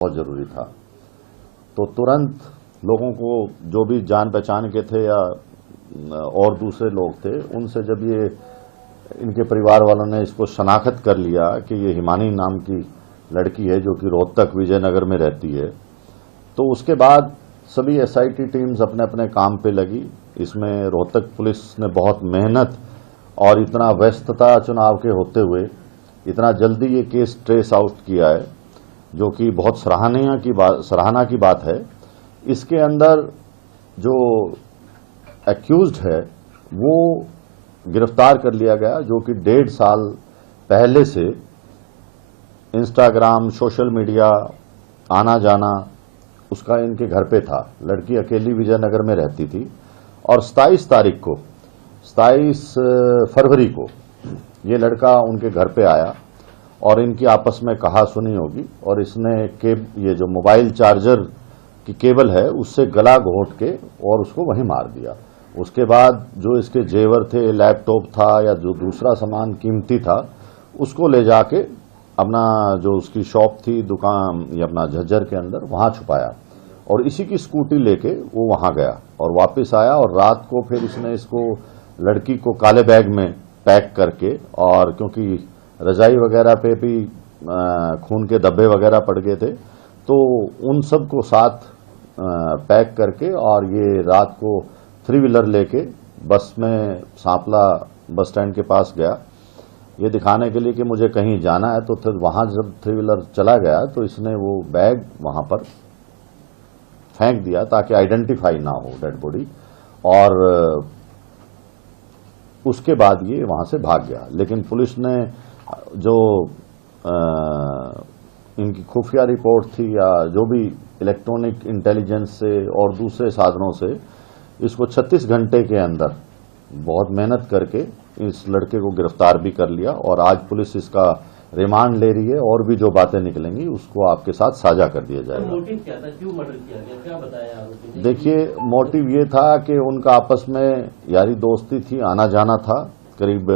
बहुत जरूरी था। तो तुरंत लोगों को, जो भी जान पहचान के थे या और दूसरे लोग थे, उनसे जब ये इनके परिवार वालों ने इसको शनाख्त कर लिया कि ये हिमानी नाम की लड़की है जो कि रोहतक विजयनगर में रहती है, तो उसके बाद सभी एसआईटी टीम्स अपने अपने काम पे लगी। इसमें रोहतक पुलिस ने बहुत मेहनत और इतना व्यस्तता चुनाव के होते हुए इतना जल्दी ये केस ट्रेस आउट किया है, जो कि बहुत सराहना की बात है। इसके अंदर जो एक्यूज्ड है वो गिरफ्तार कर लिया गया, जो कि 1.5 साल पहले से इंस्टाग्राम, सोशल मीडिया आना जाना उसका इनके घर पे था। लड़की अकेली विजयनगर में रहती थी और 27 फरवरी को ये लड़का उनके घर पे आया और इनकी आपस में कहा सुनी होगी, और इसने ये जो मोबाइल चार्जर की केबल है उससे गला घोंट के और उसको वहीं मार दिया। उसके बाद जो इसके जेवर थे, लैपटॉप था या जो दूसरा सामान कीमती था, उसको ले जाके अपना जो उसकी शॉप थी दुकान या अपना झज्जर के अंदर वहां छुपाया, और इसी की स्कूटी लेके वो वहां गया और वापस आया। और रात को फिर इसने इसको लड़की को काले बैग में पैक करके, और क्योंकि रजाई वगैरह पे भी खून के धब्बे वगैरह पड़ गए थे, तो उन सब को साथ पैक करके और ये रात को 3 व्हीलर लेके बस में सांपला बस स्टैंड के पास गया, ये दिखाने के लिए कि मुझे कहीं जाना है। तो फिर वहां जब 3 व्हीलर चला गया तो इसने वो बैग वहां पर फेंक दिया ताकि आइडेंटिफाई ना हो डेड बॉडी, और उसके बाद ये वहां से भाग गया। लेकिन पुलिस ने जो इनकी खुफिया रिपोर्ट थी या जो भी इलेक्ट्रॉनिक इंटेलिजेंस से और दूसरे साधनों से इसको 36 घंटे के अंदर बहुत मेहनत करके इस लड़के को गिरफ्तार भी कर लिया, और आज पुलिस इसका रिमांड ले रही है और भी जो बातें निकलेंगी उसको आपके साथ साझा कर दिया जाएगा। तो मोटिव क्या था, क्यों मर्डर किया गया, क्या बताया आरोपी ने? देखिए, मोटिव ये था कि उनका आपस में यारी दोस्ती थी, आना जाना था। करीब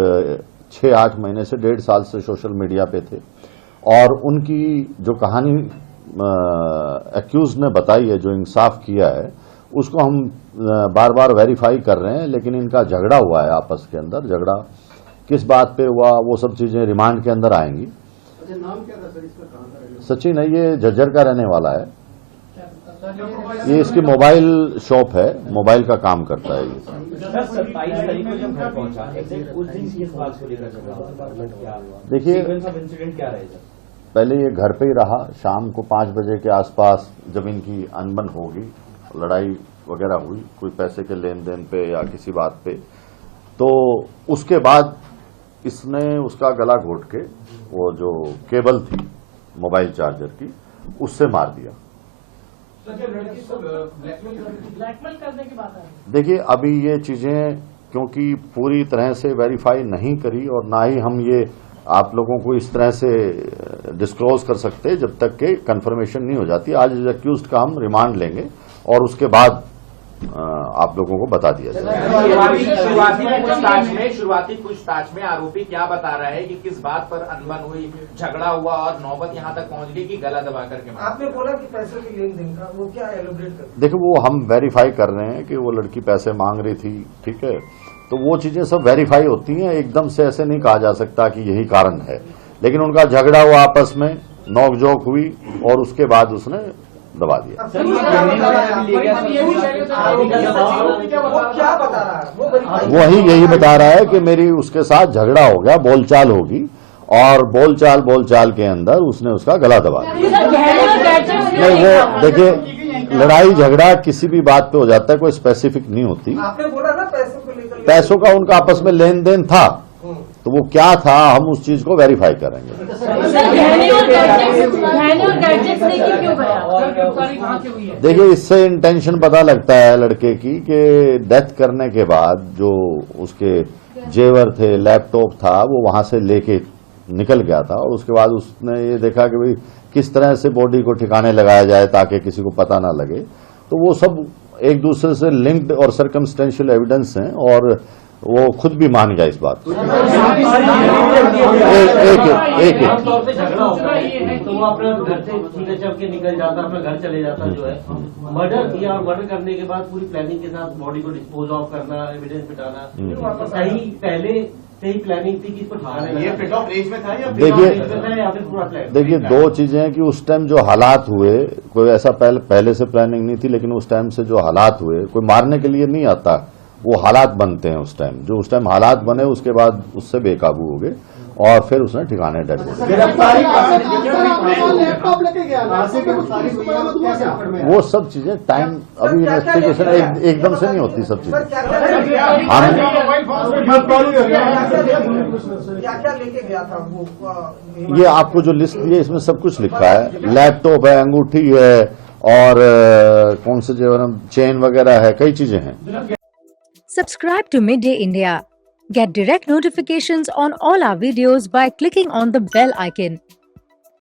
6-8 महीने से 1.5 साल से सोशल मीडिया पे थे, और उनकी जो कहानी एक्यूज ने बताई है, जो इंसाफ किया है, उसको हम बार बार वेरीफाई कर रहे हैं। लेकिन इनका झगड़ा हुआ है आपस के अंदर, झगड़ा किस बात पे हुआ वो सब चीजें रिमांड के अंदर आएंगी। अच्छा, नाम क्या था सर इसका, कहां का रहने वाला? सचिन है, ये झज्जर का रहने वाला है। ये इसकी मोबाइल शॉप है, मोबाइल का काम करता है ये। 27 तारीख को जब घर पहुंचा, एग्जैक्ट उस दिन किस बात को लेकर झगड़ा हुआ? देखिए, इंसिडेंट क्या रहेगा? पहले ये घर पे ही रहा। शाम को 5 बजे के आसपास जब इनकी अनबन होगी, लड़ाई वगैरह हुई कोई पैसे के लेन देन पे या किसी बात पे, तो उसके बाद इसने उसका गला घोंट के वो जो केबल थी मोबाइल चार्जर की उससे मार दिया। ब्लैकमेल करने की बात है। देखिए, अभी ये चीजें क्योंकि पूरी तरह से वेरीफाई नहीं करी, और ना ही हम ये आप लोगों को इस तरह से डिस्क्लोज कर सकते जब तक के कंफर्मेशन नहीं हो जाती। आज एक्यूज्ड का हम रिमांड लेंगे और उसके बाद आप लोगों को बता दिया जाएगा। शुरुआती पूछताछ में आरोपी क्या बता रहा है कि किस बात पर अनबन हुई, झगड़ा हुआ और नौबत यहाँ तक पहुंच गई कि गला दबा करके? आपने बोला कि पैसों की लेन देन का, वो क्या एलोब्रेट कर? देखो, वो हम वेरीफाई कर रहे हैं कि वो लड़की पैसे मांग रही थी, ठीक है, तो वो चीजें सब वेरीफाई होती हैं। एकदम से ऐसे नहीं कहा जा सकता कि यही कारण है। लेकिन उनका झगड़ा हुआ, आपस में नोकझोंक हुई और उसके बाद उसने दबा दिया। वही यही बता रहा है कि मेरी उसके साथ झगड़ा हो गया, बोलचाल होगी, और बोलचाल के अंदर उसने उसका गला दबा दिया। नहीं, वो देखिए, लड़ाई झगड़ा किसी भी बात पे हो जाता है, कोई स्पेसिफिक नहीं होती। आपने बोला ना पैसों को लेकर, पैसों का उनका आपस में लेन देन था, तो वो क्या था हम उस चीज को वेरीफाई करेंगे। देखिए, इससे इंटेंशन पता लगता है लड़के की कि डेथ करने के बाद जो उसके जेवर थे, लैपटॉप था, वो वहां से लेके निकल गया था, और उसके बाद उसने ये देखा कि भाई किस तरह से बॉडी को ठिकाने लगाया जाए ताकि किसी को पता ना लगे। तो वो सब एक दूसरे से लिंक्ड और सर्कमस्टेंशियल एविडेंस हैं, और वो खुद भी मान गया इस बात को। एक तो वो अपना घर से सीधे चल के निकल जाता, अपना घर चले जाता जो है। मर्डर किया और मर्डर करने के बाद पूरी प्लानिंग के साथ बॉडी को डिस्पोज ऑफ करना, एविडेंस मिटाना, सही पहले से ही प्लानिंग थी कि इसको ठिकाने ये पिट ऑफ रेंज में था या देखिए दो चीजें हैं कि उस टाइम जो हालात हुए, कोई ऐसा पहले से प्लानिंग नहीं थी, लेकिन उस टाइम से जो हालात हुए, कोई मारने के लिए नहीं आता, वो हालात बनते हैं उस टाइम। जो उस टाइम हालात बने उसके बाद उससे बेकाबू हो गए और फिर उसने ठिकाने डेड बॉडी। लैपटॉप लेके गया ना, कैसे वो सब चीजें टाइम अभी इन्वेस्टिगेशन एकदम से नहीं होती सब चीजें। क्या क्या लेके गया था वो? ये आपको जो लिस्ट दी है इसमें सब कुछ लिखा है, लैपटॉप है, अंगूठी है और कौन से जो चेन वगैरह है, कई चीजें हैं। Subscribe to Midday India. Get direct notifications on all our videos by clicking on the bell icon.